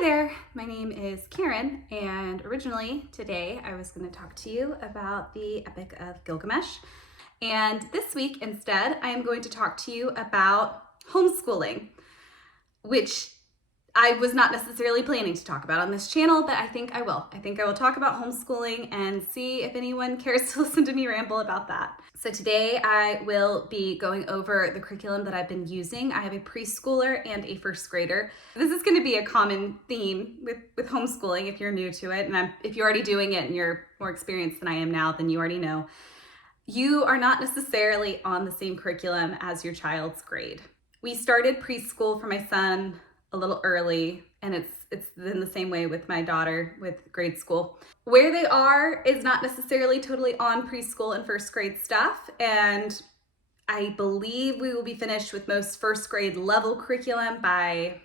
Hi there, my name is Karen, and originally today I was going to talk to you about the Epic of Gilgamesh. And this week instead, I am going to talk to you about homeschooling, which I was not necessarily planning to talk about on this channel, but I think I will. I think I will talk about homeschooling and see if anyone cares to listen to me ramble about that. So today I will be going over the curriculum that I've been using. I have a preschooler and a first grader. This is going to be a common theme with homeschooling if you're new to it. And if you're already doing it and you're more experienced than I am now, then you already know. You are not necessarily on the same curriculum as your child's grade. We started preschool for my son a little early, and it's in the same way with my daughter with grade school. Where they are is not necessarily totally on preschool and first grade stuff, and I believe we will be finished with most first grade level curriculum by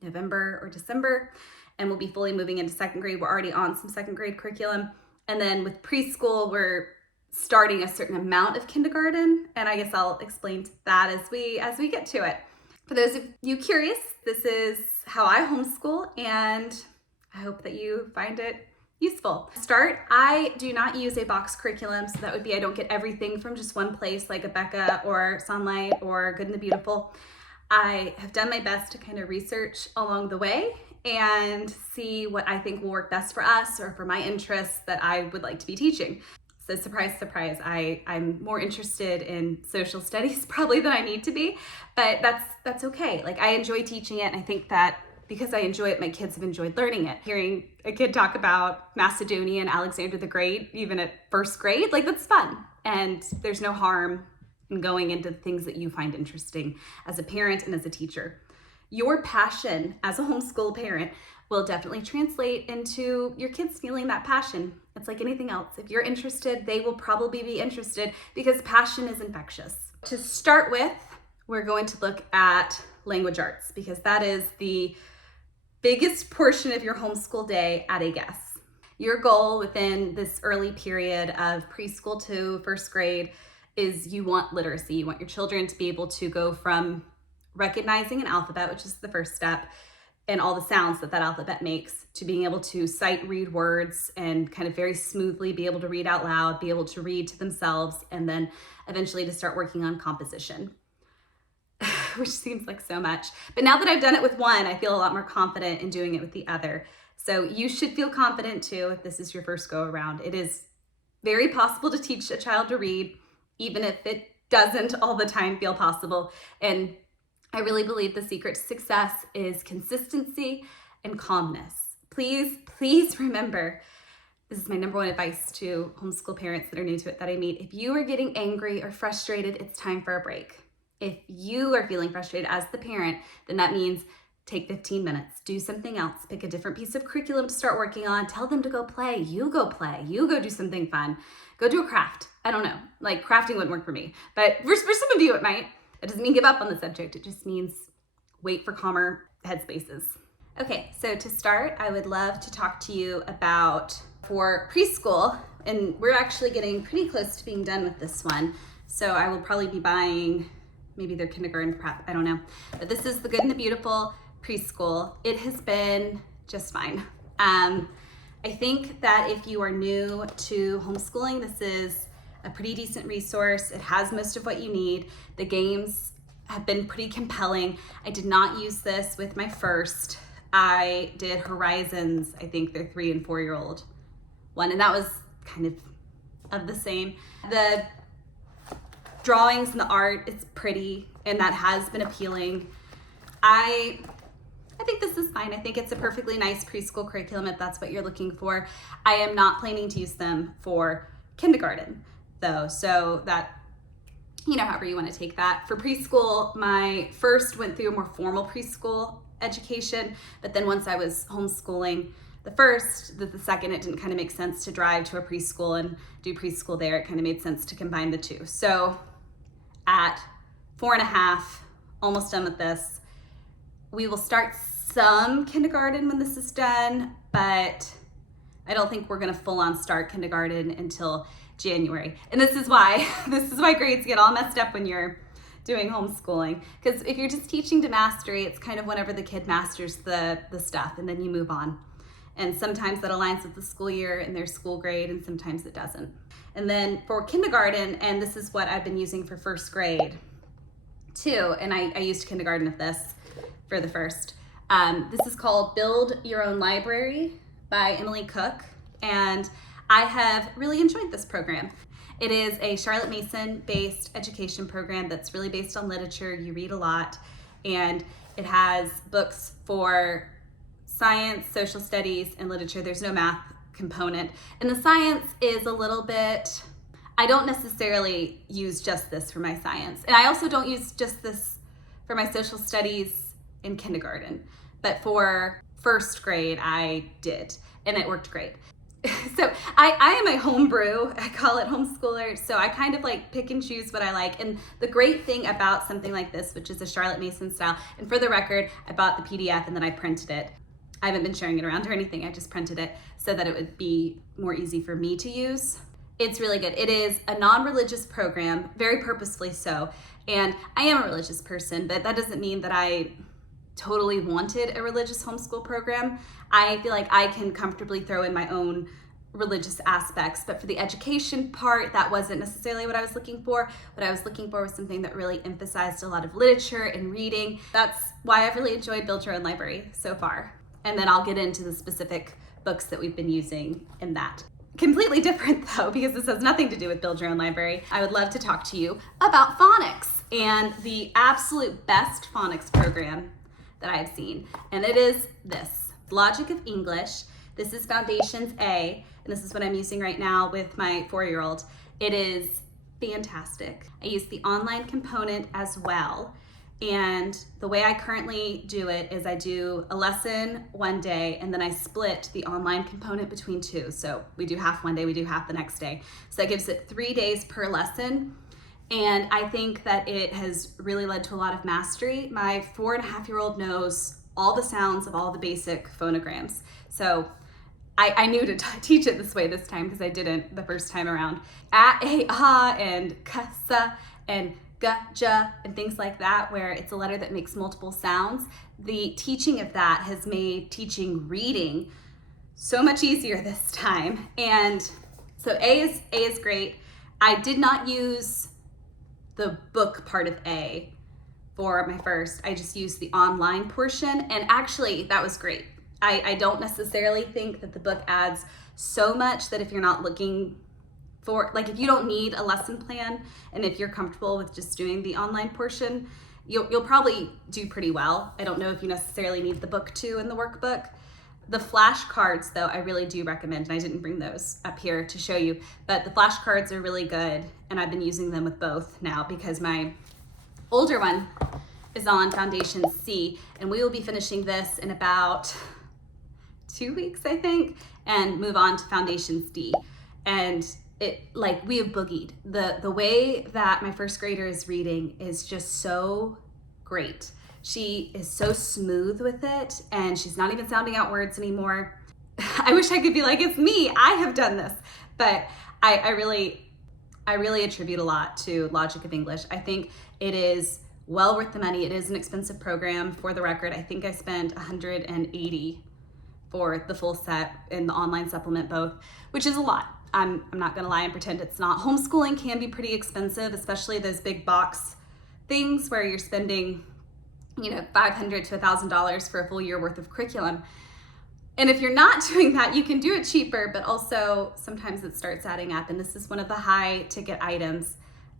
November or December, and we'll be fully moving into second grade. We're already on some second grade curriculum, and then with preschool, we're starting a certain amount of kindergarten, and I guess I'll explain that as we get to it. For those of you curious, this is how I homeschool, and I hope that you find it useful. To start, I do not use a box curriculum, so that would be I don't get everything from just one place like Abeka or Sunlight or Good and the Beautiful. I have done my best to kind of research along the way and see what I think will work best for us or for my interests that I would like to be teaching. So surprise, surprise, I'm more interested in social studies probably than I need to be, but that's okay. Like, I enjoy teaching it, and I think that because I enjoy it, my kids have enjoyed learning it. Hearing a kid talk about Macedonia and Alexander the Great, even at first grade, like, that's fun. And there's no harm in going into things that you find interesting as a parent and as a teacher. Your passion as a homeschool parent will definitely translate into your kids feeling that passion. It's like anything else. If you're interested, they will probably be interested because passion is infectious. To start with, we're going to look at language arts because that is the biggest portion of your homeschool day at a guess. Your goal within this early period of preschool to first grade is you want literacy. You want your children to be able to go from recognizing an alphabet, which is the first step, and all the sounds that alphabet makes, to being able to sight read words and kind of very smoothly be able to read out loud, be able to read to themselves, and then eventually to start working on composition, which seems like so much. But now that I've done it with one, I feel a lot more confident in doing it with the other. So you should feel confident too if this is your first go around. It is very possible to teach a child to read, even if it doesn't all the time feel possible. And I really believe the secret to success is consistency and calmness. Please remember, this is my number one advice to homeschool parents that are new to it that I meet. If you are getting angry or frustrated, it's time for a break. If you are feeling frustrated as the parent, then that means take 15 minutes, do something else, pick a different piece of curriculum to start working on, tell them to go play, you go do something fun, go do a craft. I don't know, like crafting wouldn't work for me, but for some of you it might. It doesn't mean give up on the subject. It just means wait for calmer headspaces. Okay, so to start, I would love to talk to you about for preschool, and we're actually getting pretty close to being done with this one. So I will probably be buying maybe their kindergarten prep, I don't know. But this is the Good and the Beautiful preschool. It has been just fine. I think that if you are new to homeschooling, this is a pretty decent resource. It has most of what you need. The games have been pretty compelling. I did not use this with my first. I did Horizons, I think their 3 and 4 year old one, and that was kind of the same. The drawings and the art is pretty, and that has been appealing. I think this is fine. I think it's a perfectly nice preschool curriculum if that's what you're looking for. I am not planning to use them for kindergarten though, so that, however you want to take that. For preschool, my first went through a more formal preschool education, but then once I was homeschooling the second, it didn't kind of make sense to drive to a preschool and do preschool there. It kind of made sense to combine the two. So at 4.5, almost done with this, we will start some kindergarten when this is done, but I don't think we're gonna full on start kindergarten until January. And this is why grades get all messed up when you're doing homeschooling. Because if you're just teaching to mastery, it's kind of whenever the kid masters the stuff and then you move on. And sometimes that aligns with the school year and their school grade, and sometimes it doesn't. And then for kindergarten, and this is what I've been using for first grade too, and I used kindergarten of this for the first. This is called Build Your Own Library by Emily Cook, and I have really enjoyed this program. It is a Charlotte Mason-based education program that's really based on literature. You read a lot, and it has books for science, social studies, and literature. There's no math component. And the science is a little bit, I don't necessarily use just this for my science. And I also don't use just this for my social studies in kindergarten. But for first grade, I did, and it worked great. So I am a homebrew, I call it homeschooler, so I kind of like pick and choose what I like. And the great thing about something like this, which is a Charlotte Mason style, and for the record, I bought the PDF and then I printed it. I haven't been sharing it around or anything, I just printed it so that it would be more easy for me to use. It's really good. It is a non-religious program, very purposefully so. And I am a religious person, but that doesn't mean that I totally wanted a religious homeschool program. I feel like I can comfortably throw in my own religious aspects, but for the education part, that wasn't necessarily what I was looking for. What I was looking for was something that really emphasized a lot of literature and reading. That's why I've really enjoyed Build Your Own Library so far. And then I'll get into the specific books that we've been using in that. Completely different though, because this has nothing to do with Build Your Own Library. I would love to talk to you about phonics and the absolute best phonics program that I've seen. And it is this, Logic of English. This is Foundations A, and this is what I'm using right now with my 4-year-old. It is fantastic. I use the online component as well. And the way I currently do it is I do a lesson one day, and then I split the online component between two. So we do half one day, we do half the next day. So that gives it 3 days per lesson. And I think that it has really led to a lot of mastery. My 4.5-year-old knows all the sounds of all the basic phonograms. So I knew to teach it this way this time because I didn't the first time around. A, A, ah, and ka, sa, and ga, ja, and things like that, where it's a letter that makes multiple sounds. The teaching of that has made teaching reading so much easier this time. And so A is great. I did not use the book part of A for my first. I just used the online portion, and actually that was great. I don't necessarily think that the book adds so much that if you're not looking for, like if you don't need a lesson plan and if you're comfortable with just doing the online portion, you'll probably do pretty well. I don't know if you necessarily need the book too in the workbook. The flashcards though, I really do recommend, and I didn't bring those up here to show you, but the flashcards are really good, and I've been using them with both now because my older one is on Foundation C, and we will be finishing this in about 2 weeks, I think, and move on to Foundations D. And it, like, we have boogied. The way that my first grader is reading is just so great. She is so smooth with it, and she's not even sounding out words anymore. I wish I could be like, it's me, I have done this. But I really attribute a lot to Logic of English. I think it is well worth the money. It is an expensive program. For the record, I think I spent $180 for the full set and the online supplement both, which is a lot. I'm not gonna lie and pretend it's not. Homeschooling can be pretty expensive, especially those big box things where you're spending, $500 to $1,000 for a full year worth of curriculum. And if you're not doing that, you can do it cheaper, but also sometimes it starts adding up, and this is one of the high ticket items.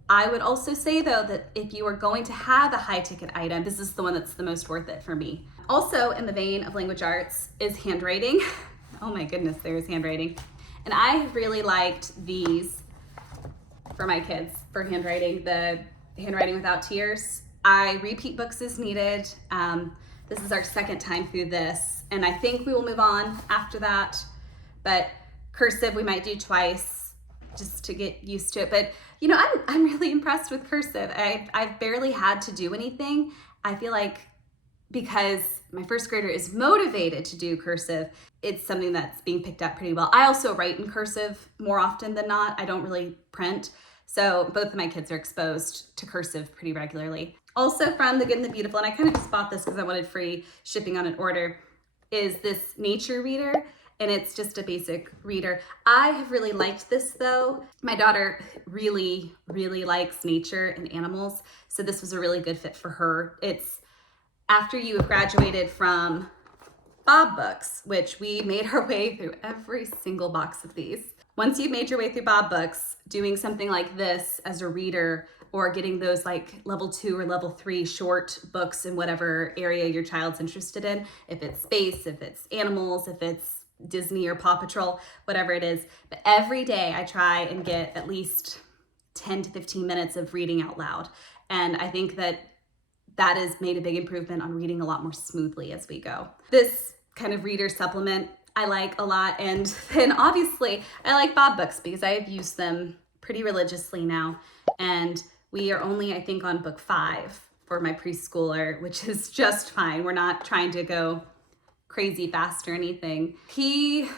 I would also say though that if you are going to have a high ticket item, this is the one that's the most worth it for me. Also in the vein of language arts is handwriting. Oh my goodness, there's handwriting. And I have really liked these for my kids for handwriting, the Handwriting Without Tears. I repeat books as needed. This is our second time through this, and I think we will move on after that. But cursive we might do twice just to get used to it. But I'm really impressed with cursive. I've barely had to do anything. I feel like because my first grader is motivated to do cursive, it's something that's being picked up pretty well. I also write in cursive more often than not. I don't really print. So both of my kids are exposed to cursive pretty regularly. Also from The Good and the Beautiful, and I kind of just bought this because I wanted free shipping on an order, is this nature reader. And it's just a basic reader. I have really liked this though. My daughter really, really likes nature and animals. So this was a really good fit for her. It's after you have graduated from Bob books, which we made our way through every single box of these. Once you've made your way through Bob books, doing something like this as a reader, or getting those like level 2 or level 3 short books in whatever area your child's interested in, if it's space, if it's animals, if it's Disney or Paw Patrol, whatever it is. But every day I try and get at least 10 to 15 minutes of reading out loud. And I think that has made a big improvement on reading a lot more smoothly as we go. This kind of reader supplement I like a lot. And then obviously I like Bob books because I have used them pretty religiously now. And we are only, I think, on book 5 for my preschooler, which is just fine. We're not trying to go crazy fast or anything. He's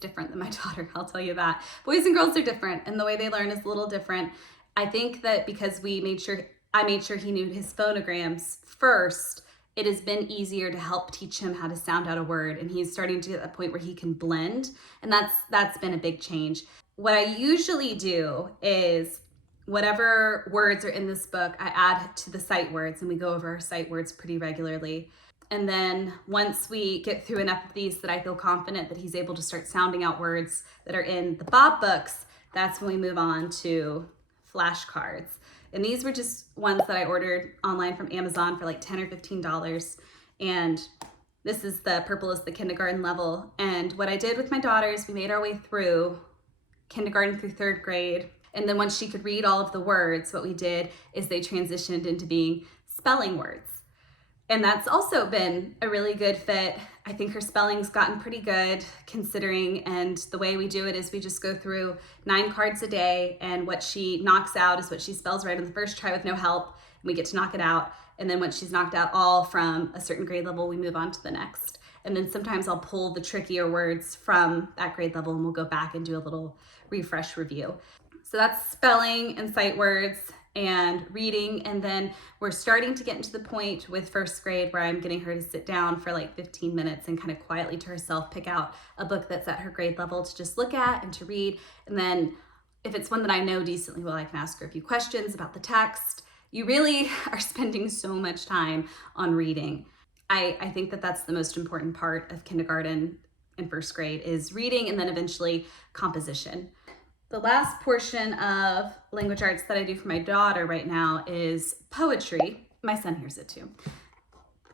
different than my daughter, I'll tell you that. Boys and girls are different, and the way they learn is a little different. I think that because I made sure he knew his phonograms first, it has been easier to help teach him how to sound out a word, and he's starting to get to the point where he can blend, and that's been a big change. What I usually do is whatever words are in this book, I add to the sight words, and we go over our sight words pretty regularly. And then once we get through enough of these that I feel confident that he's able to start sounding out words that are in the Bob books, that's when we move on to flashcards. And these were just ones that I ordered online from Amazon for like $10 or $15. And this is the purple is the kindergarten level. And what I did with my daughters, we made our way through kindergarten through 3rd grade. And then once she could read all of the words, what we did is they transitioned into being spelling words. And that's also been a really good fit. I think her spelling's gotten pretty good considering, and the way we do it is we just go through 9 cards a day, and what she knocks out is what she spells right on the first try with no help, and we get to knock it out. And then once she's knocked out all from a certain grade level, we move on to the next. And then sometimes I'll pull the trickier words from that grade level and we'll go back and do a little refresh review. So that's spelling and sight words and reading. And then we're starting to get into the point with 1st grade where I'm getting her to sit down for like 15 minutes and kind of quietly to herself pick out a book that's at her grade level to just look at and to read. And then if it's one that I know decently well, I can ask her a few questions about the text. You really are spending so much time on reading. I think that that's the most important part of kindergarten and 1st grade is reading, and then eventually composition. The last portion of language arts that I do for my daughter right now is poetry. My son hears it too.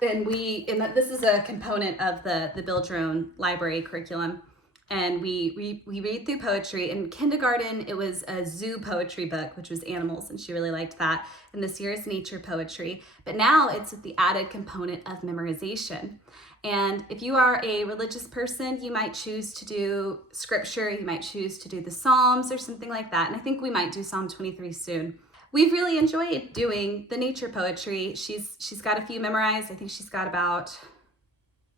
And this is a component of the Build Your Own library curriculum. And we read through poetry. In kindergarten, it was a zoo poetry book, which was animals, and she really liked that. And this year is nature poetry. But now it's with the added component of memorization. And if you are a religious person, you might choose to do scripture, you might choose to do the Psalms or something like that. And I think we might do Psalm 23 soon. We've really enjoyed doing the nature poetry. She's got a few memorized. I think she's got about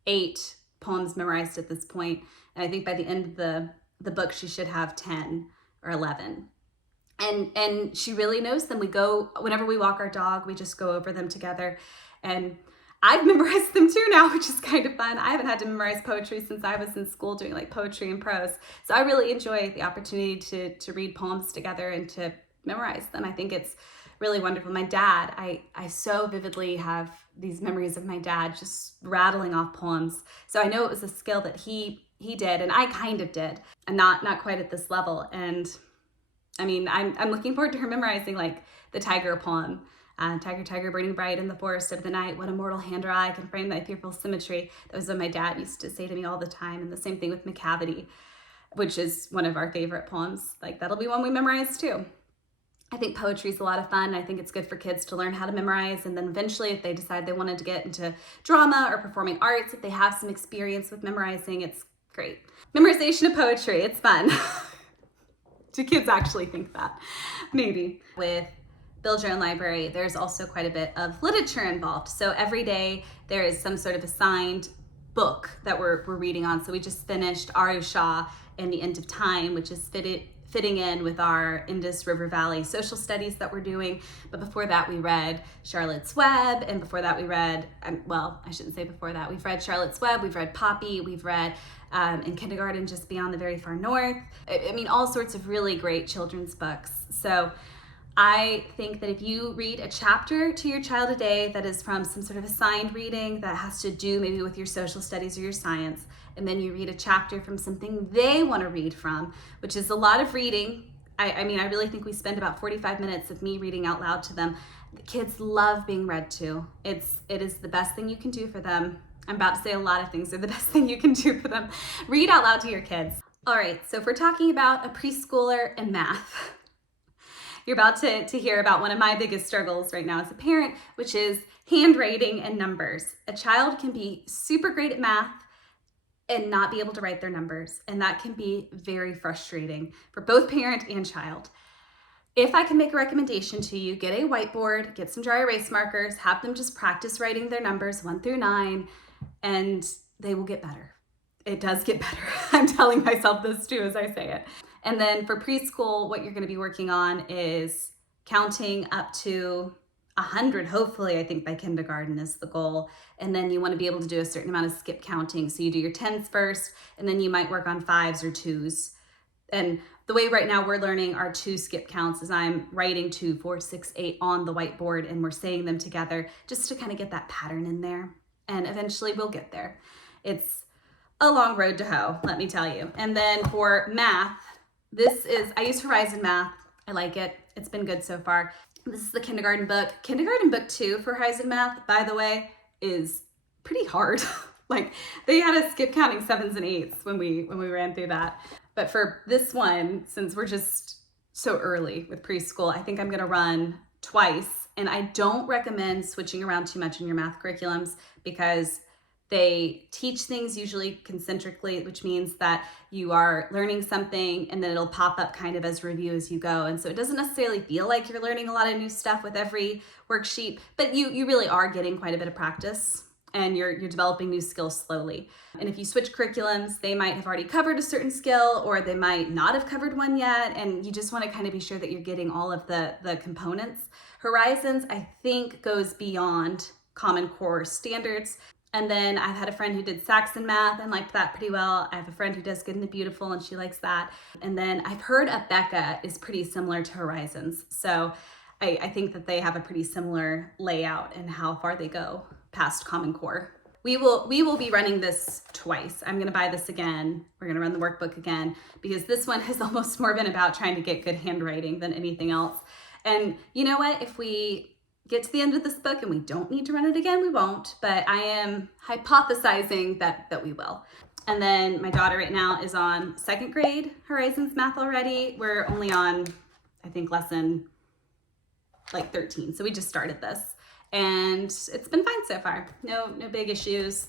8 poems memorized at this point. And I think by the end of the book, she should have 10 or 11. And she really knows them. Whenever we walk our dog, we just go over them together. And I've memorized them too now, which is kind of fun. I haven't had to memorize poetry since I was in school doing like poetry and prose. So I really enjoy the opportunity to read poems together and to memorize them. I think it's really wonderful. My dad, I so vividly have these memories of my dad just rattling off poems. So I know it was a skill that he did, and I kind of did, and not quite at this level. And I mean, I'm looking forward to her memorizing like the tiger poem. Tiger, tiger, burning bright in the forest of the night, what a mortal hand or eye can frame thy fearful symmetry. That was what my dad used to say to me all the time. And the same thing with Macavity, which is one of our favorite poems. Like that'll be one we memorize too. I think poetry is a lot of fun. I think it's good for kids to learn how to memorize. And then eventually, if they decide they wanted to get into drama or performing arts, if they have some experience with memorizing, it's great. Memorization of poetry, it's fun. Do kids actually think that? Maybe. With Build Your Own Library, there's also quite a bit of literature involved. So every day there is some sort of assigned book that we're reading on. So we just finished Aru Shah and The End of Time, which is fitting in with our Indus River Valley social studies that we're doing. But before that, we read Charlotte's Web, and before that, we read, well, I shouldn't say before that, we've read Charlotte's Web, we've read Poppy, we've read in kindergarten, Just Beyond the Very Far North. I mean, all sorts of really great children's books. So I think that if you read a chapter to your child a day that is from some sort of assigned reading that has to do maybe with your social studies or your science, and then you read a chapter from something they want to read from, which is a lot of reading. I mean, I really think we spend about 45 minutes of me reading out loud to them. The kids love being read to. It is the best thing you can do for them. I'm about to say a lot of things are the best thing you can do for them. Read out loud to your kids. All right, so if we're talking about a preschooler and math, you're about to hear about one of my biggest struggles right now as a parent, which is handwriting and numbers. A child can be super great at math and not be able to write their numbers, and that can be very frustrating for both parent and child. If I can make a recommendation to you, get a whiteboard, get some dry erase markers, have them just practice writing their numbers 1 through 9, and they will get better. It does get better. I'm telling myself this too as I say it. And then for preschool, what you're going to be working on is counting up to 100, hopefully. I think by kindergarten is the goal. And then you want to be able to do a certain amount of skip counting. So you do your 10s first, and then you might work on 5s or 2s. And the way right now we're learning our 2 skip counts is I'm writing 2, 4, 6, 8 on the whiteboard, and we're saying them together just to kind of get that pattern in there. And eventually we'll get there. It's a long road to hoe, let me tell you. And then for math, I use Horizon Math. I like it. It's been good so far. This is the kindergarten book. Kindergarten book 2 for Horizon Math, by the way, is pretty hard. Like, they had us skip counting 7s and 8s when we ran through that. But for this one, since we're just so early with preschool, I think I'm gonna run twice. And I don't recommend switching around too much in your math curriculums because they teach things usually concentrically, which means that you are learning something and then it'll pop up kind of as review as you go. And so it doesn't necessarily feel like you're learning a lot of new stuff with every worksheet, but you really are getting quite a bit of practice and you're developing new skills slowly. And if you switch curriculums, they might have already covered a certain skill or they might not have covered one yet. And you just want to kind of be sure that you're getting all of the components. Horizons, I think, goes beyond Common Core standards. And then I've had a friend who did Saxon Math and liked that pretty well. I have a friend who does Good and the Beautiful and she likes that. And then I've heard Abeka is pretty similar to Horizons. So I think that they have a pretty similar layout and how far they go past Common Core. We will be running this twice. I'm gonna buy this again. We're gonna run the workbook again because this one has almost more been about trying to get good handwriting than anything else. And you know what, if we get to the end of this book and we don't need to run it again, we won't, but I am hypothesizing that we will. And then my daughter right now is on 2nd grade Horizons Math already. We're only on, I think, lesson like 13. So we just started this and it's been fine so far. No big issues.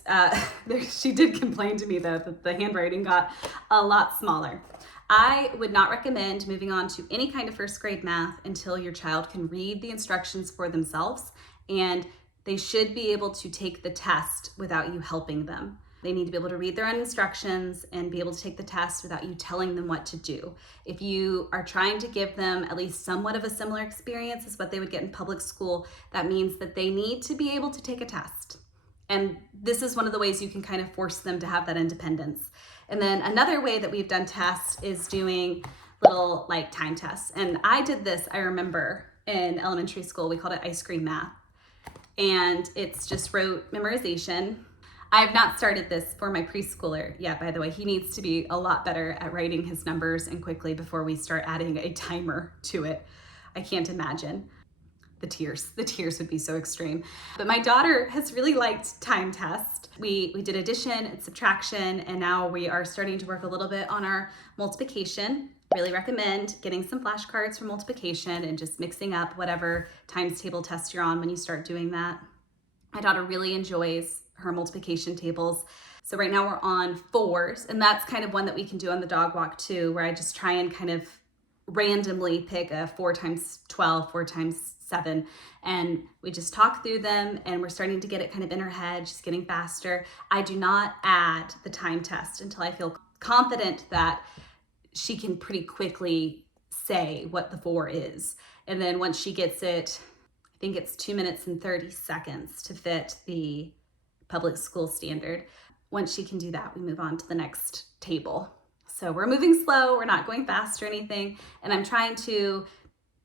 She did complain to me though that the handwriting got a lot smaller. I would not recommend moving on to any kind of 1st grade math until your child can read the instructions for themselves, and they should be able to take the test without you helping them. They need to be able to read their own instructions and be able to take the test without you telling them what to do. If you are trying to give them at least somewhat of a similar experience as what they would get in public school, that means that they need to be able to take a test. And this is one of the ways you can kind of force them to have that independence. And then another way that we've done tests is doing little like time tests. And I did this, I remember, in elementary school. We called it ice cream math. And it's just rote memorization. I have not started this for my preschooler yet, by the way. He needs to be a lot better at writing his numbers and quickly before we start adding a timer to it. I can't imagine. The tears would be so extreme. But my daughter has really liked time test. We did addition and subtraction, and now we are starting to work a little bit on our multiplication. Really recommend getting some flashcards for multiplication and just mixing up whatever times table test you're on when you start doing that. My daughter really enjoys her multiplication tables. So right now we're on 4s, and that's kind of one that we can do on the dog walk too, where I just try and kind of randomly pick a 4 times 12, 4 times 7, and we just talk through them, and we're starting to get it kind of in her head. She's getting faster. I do not add the time test until I feel confident that she can pretty quickly say what the 4 is. And then once she gets it, I think it's 2 minutes and 30 seconds to fit the public school standard. Once she can do that, we move on to the next table. So we're moving slow, we're not going fast or anything, and I'm trying to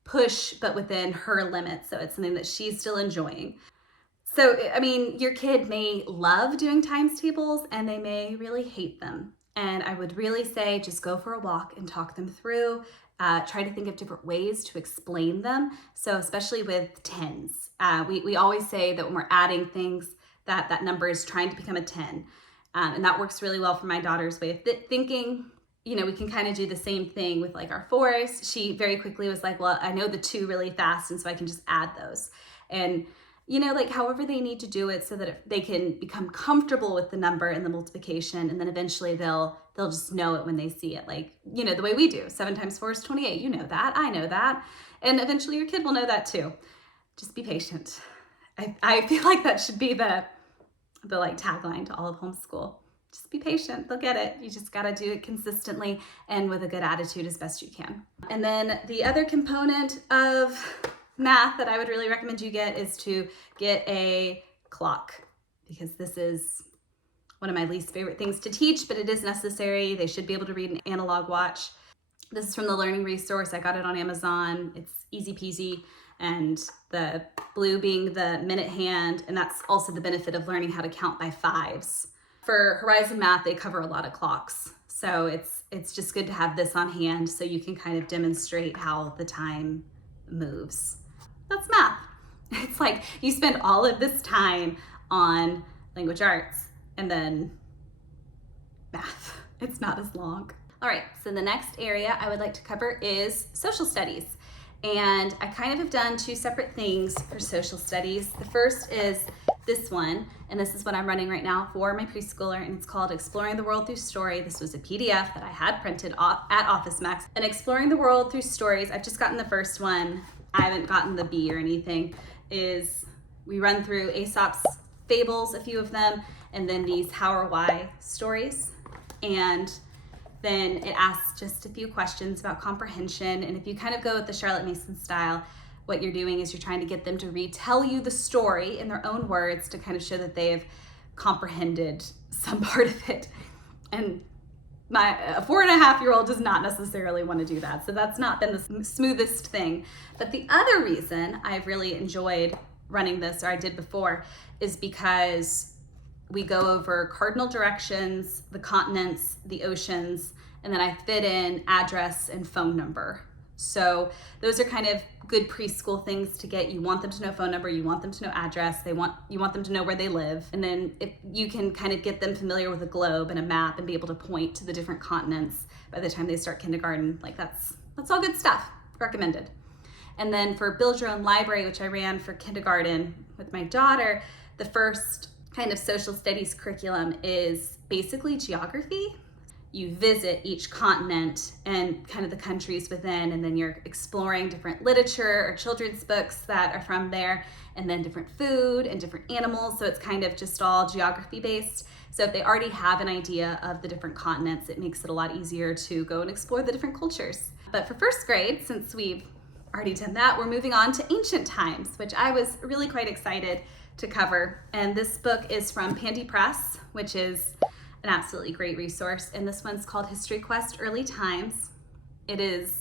push, but within her limits, so it's something that she's still enjoying. So, I mean, your kid may love doing times tables and they may really hate them. And I would really say just go for a walk and talk them through. Try to think of different ways to explain them. So especially with tens, we always say that when we're adding things, that number is trying to become a 10. And that works really well for my daughter's way of thinking. You know, we can kind of do the same thing with like our 4s. She very quickly was like, well, I know the 2 really fast, and so I can just add those. And you know, like however they need to do it so that they can become comfortable with the number and the multiplication, and then eventually they'll just know it when they see it. Like, you know, the way we do, 7 times 4 is 28. You know that, I know that. And eventually your kid will know that too. Just be patient. I feel like that should be the like tagline to all of homeschool. Just be patient, they'll get it. You just gotta do it consistently and with a good attitude as best you can. And then the other component of math that I would really recommend you get is to get a clock, because this is one of my least favorite things to teach, but it is necessary. They should be able to read an analog watch. This is from the learning resource. I got it on Amazon. It's easy peasy, and the blue being the minute hand, and that's also the benefit of learning how to count by 5s. For Horizon Math, they cover a lot of clocks, so it's just good to have this on hand so you can kind of demonstrate how the time moves. That's math. It's like you spend all of this time on language arts and then math. It's not as long. All right, so the next area I would like to cover is social studies. And I kind of have done 2 separate things for social studies. The first is this one, and this is what I'm running right now for my preschooler, and it's called Exploring the World Through Story. This was a PDF that I had printed at Office Max. And Exploring the World Through Stories, I've just gotten the first one. I haven't gotten the B or anything. Is we run through Aesop's fables, a few of them, and then these how or why stories. And then it asks just a few questions about comprehension. And if you kind of go with the Charlotte Mason style, what you're doing is you're trying to get them to retell you the story in their own words to kind of show that they have comprehended some part of it. And a 4.5-year-old does not necessarily want to do that. So that's not been the smoothest thing. But the other reason I've really enjoyed running this, or I did before, is because we go over cardinal directions, the continents, the oceans, and then I fit in address and phone number. So those are kind of good preschool things to get. You want them to know phone number, you want them to know address, you want them to know where they live. And then if you can kind of get them familiar with a globe and a map and be able to point to the different continents by the time they start kindergarten, like that's all good stuff, recommended. And then for Build Your Own Library, which I ran for kindergarten with my daughter, the first kind of social studies curriculum is basically geography. You visit each continent and kind of the countries within, and then you're exploring different literature or children's books that are from there, and then different food and different animals. So it's kind of just all geography based. So if they already have an idea of the different continents, it makes it a lot easier to go and explore the different cultures. But for first grade, since we've already done that, we're moving on to ancient times, which I was really quite excited to cover. And this book is from Pandia Press, which is an absolutely great resource. And this one's called History Quest Early Times. It is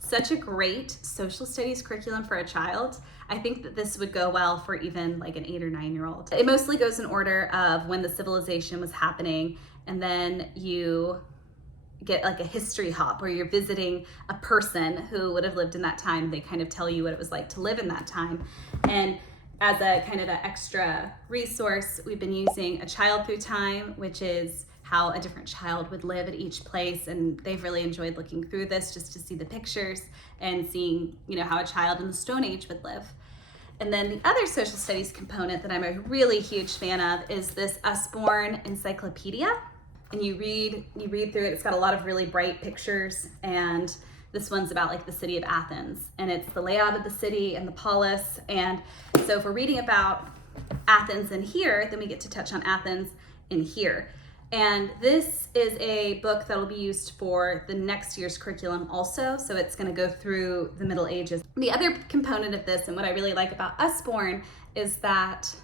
such a great social studies curriculum for a child. I think that this would go well for even like an 8 or 9-year-old. It mostly goes in order of when the civilization was happening, and then you get like a history hop where you're visiting a person who would have lived in that time. They kind of tell you what it was like to live in that time. And as a kind of an extra resource, we've been using A Child Through Time, which is how a different child would live at each place. And they've really enjoyed looking through this just to see the pictures and seeing, you know, how a child in the Stone Age would live. And then the other social studies component that I'm a really huge fan of is this Usborne Encyclopedia. And you read through it. It's got a lot of really bright pictures, and this one's about like the city of Athens, and it's the layout of the city and the polis. And so if we're reading about Athens in here, then we get to touch on Athens in here. And this is a book that will be used for the next year's curriculum also, so it's going to go through the Middle Ages. The other component of this, and what I really like about Usborne, is that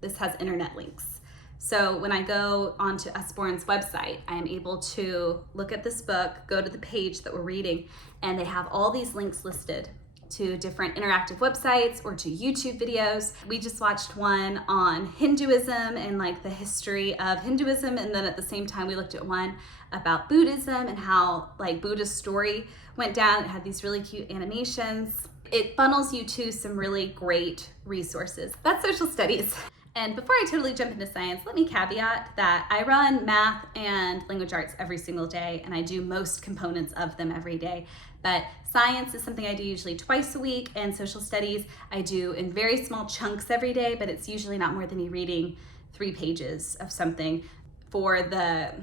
this has internet links. So when I go onto Usborne's website, I am able to look at this book, go to the page that we're reading, and they have all these links listed to different interactive websites or to YouTube videos. We just watched one on Hinduism and like the history of Hinduism, and then at the same time we looked at one about Buddhism and how like Buddha's story went down. It had these really cute animations. It funnels you to some really great resources. That's social studies. And before I totally jump into science, let me caveat that I run math and language arts every single day, and I do most components of them every day. But science is something I do usually twice a week, and social studies I do in very small chunks every day, but it's usually not more than me reading 3 pages of something. For the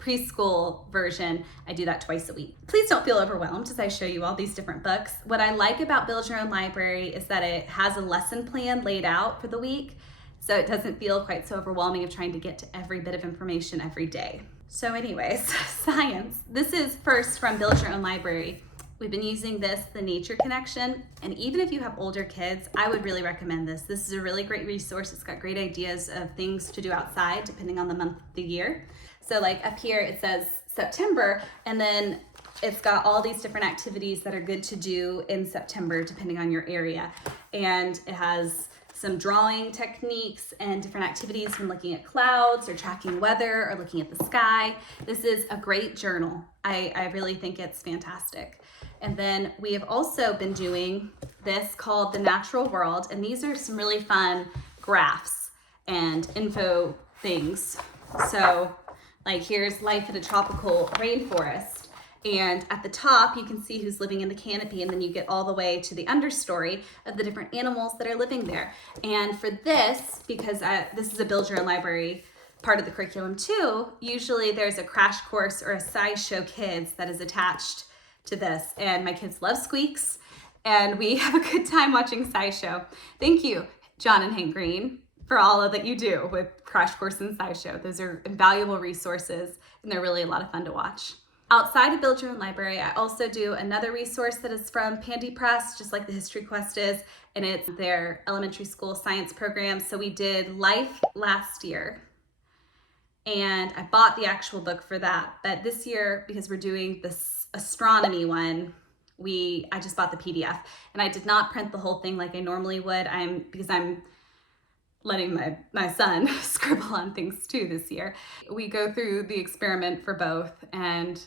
preschool version, I do that twice a week. Please don't feel overwhelmed as I show you all these different books. What I like about Build Your Own Library is that it has a lesson plan laid out for the week, so it doesn't feel quite so overwhelming of trying to get to every bit of information every day. So anyways, science. This is first from Build Your Own Library. We've been using this, the Nature Connection, and even if you have older kids, I would really recommend this. This is a really great resource. It's got great ideas of things to do outside depending on the month of the year. So like up here it says September, and then it's got all these different activities that are good to do in September depending on your area. And it has some drawing techniques and different activities from looking at clouds or tracking weather or looking at the sky. This is a great journal. I really think it's fantastic. And then we have also been doing this called The Natural World, and these are some really fun graphs and info things. So like here's life in a tropical rainforest. And at the top, you can see who's living in the canopy, and then you get all the way to the understory of the different animals that are living there. And for this, because this is a Build Your Own Library part of the curriculum too, usually there's a crash course or a SciShow Kids that is attached to this. And my kids love squeaks, and we have a good time watching SciShow. Thank you, John and Hank Green, for all of that you do with Crash Course and SciShow. Those are invaluable resources, and they're really a lot of fun to watch. Outside of Build Your Own Library, I also do another resource that is from Pandia Press, just like the History Quest is, and it's their elementary school science program. So we did Life last year, and I bought the actual book for that. But this year, because we're doing this Astronomy one, I just bought the PDF, and I did not print the whole thing like I normally would. Because I'm letting my son scribble on things too this year. We go through the experiment for both, and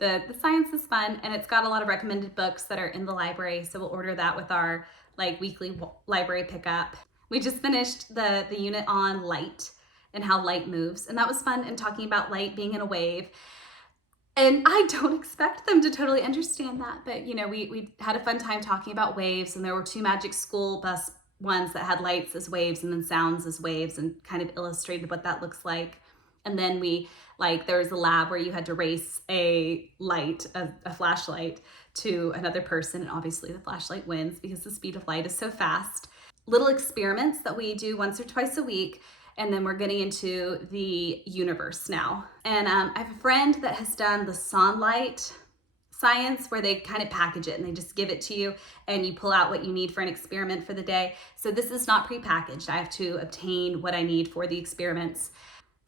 the science is fun, and it's got a lot of recommended books that are in the library, so we'll order that with our like weekly library pickup. We just finished the unit on light and how light moves, and that was fun, and talking about light being in a wave. And I don't expect them to totally understand that, but you know, we had a fun time talking about waves, and there were 2 Magic School Bus ones that had lights as waves and then sounds as waves, and kind of illustrated what that looks like. And then there was a lab where you had to race a flashlight to another person, and obviously the flashlight wins because the speed of light is so fast. Little experiments that we do once or twice a week, and then we're getting into the universe now. And I have a friend that has done the Sonlight science, where they kind of package it and they just give it to you, and you pull out what you need for an experiment for the day. So this is not prepackaged. I have to obtain what I need for the experiments.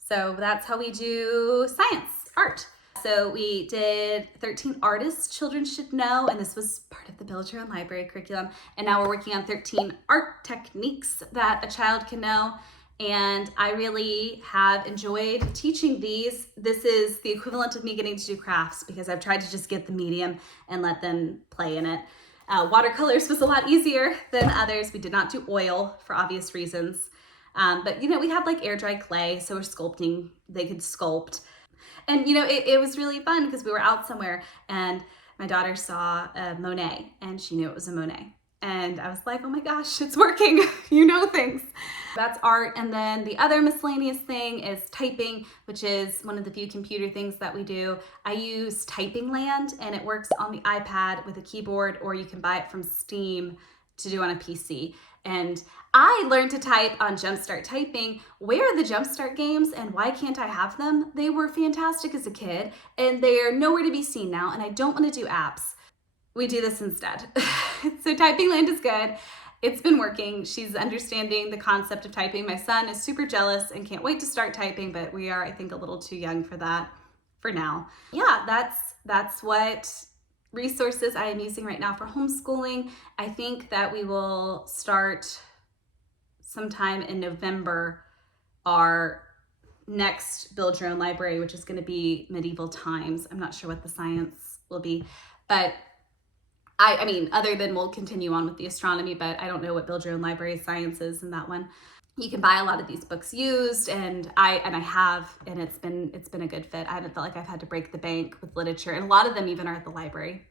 So that's how we do science, art. So we did 13 artists children should know, and this was part of the Build Your Own Library curriculum. And now we're working on 13 art techniques that a child can know. And I really have enjoyed teaching these. This is the equivalent of me getting to do crafts, because I've tried to just get the medium and let them play in it. Watercolors was a lot easier than others. We did not do oil for obvious reasons. But you know, we had like air dry clay, so we're sculpting, they could sculpt. And you know, it was really fun because we were out somewhere and my daughter saw a Monet and she knew it was a Monet. And I was like, oh my gosh, it's working. You know things. That's art. And then the other miscellaneous thing is typing, which is one of the few computer things that we do. I use Typing Land, and it works on the iPad with a keyboard, or you can buy it from Steam to do on a PC. And I learned to type on Jumpstart Typing. Where are the Jumpstart games and why can't I have them? They were fantastic as a kid and they are nowhere to be seen now, and I don't want to do apps. We do this instead. So Typing Land is good. It's been working. She's understanding the concept of typing. My son is super jealous and can't wait to start typing, but we are, I think, a little too young for that for now. Yeah, that's what resources I am using right now for homeschooling. I think that we will start sometime in November our next Build Your Own Library, which is going to be medieval times. I'm not sure what the science will be, but I mean, other than we'll continue on with the astronomy, but I don't know what Build Your Own Library science is in that one. You can buy a lot of these books used, and I have, and it's been a good fit. I haven't felt like I've had to break the bank with literature, and a lot of them even are at the library.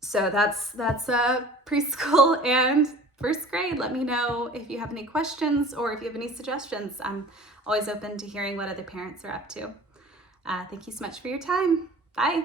So that's preschool and first grade. Let me know if you have any questions or if you have any suggestions. I'm always open to hearing what other parents are up to. Thank you so much for your time. Bye.